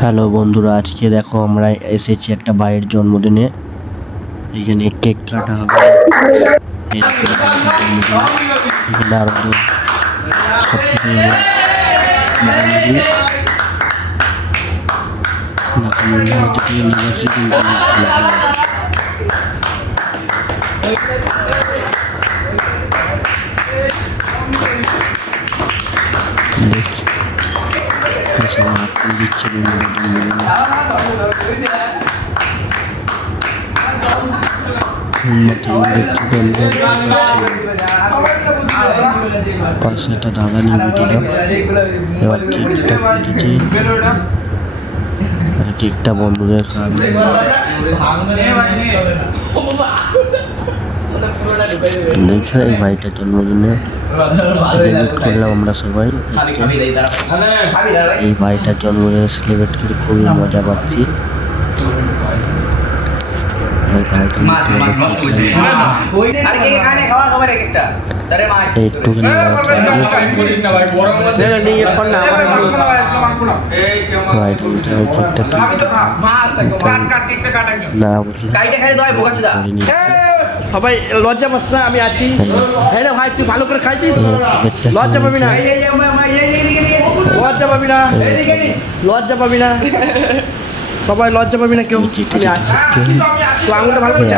Hello বন্ধুরা, আজকে দেখো আমরা এসেছি একটা ভাইয়ের জন্মদিনে। এখানে কেক কাটা হবে। এখানে আরো সব কিছু দিচ্ছে পাশে একটা দাদা নিয়ে দিল। এবার কেকটা কেটেছে, কেকটা বন্ধুদের খাওয়াবে। এই ভাইটার জন্মদিনে সেলিব্রেট করলাম আমরা সবাই। এই ভাইটার জন্মদিনে সেলিব্রেট করে খুবই মজা পাচ্ছি। সবাই লজ্জা পাস না, আমি আছি। হ্যাঁ রে ভাই, তুই ভালো করে খাইছিস, লজ্জা পাবি না, লজ্জা পাবি না, লজ্জা পাবি না, সবাই লজ্জা পাবি না কেউ। আমি আছি, তুই আঙুলটা ভালো করে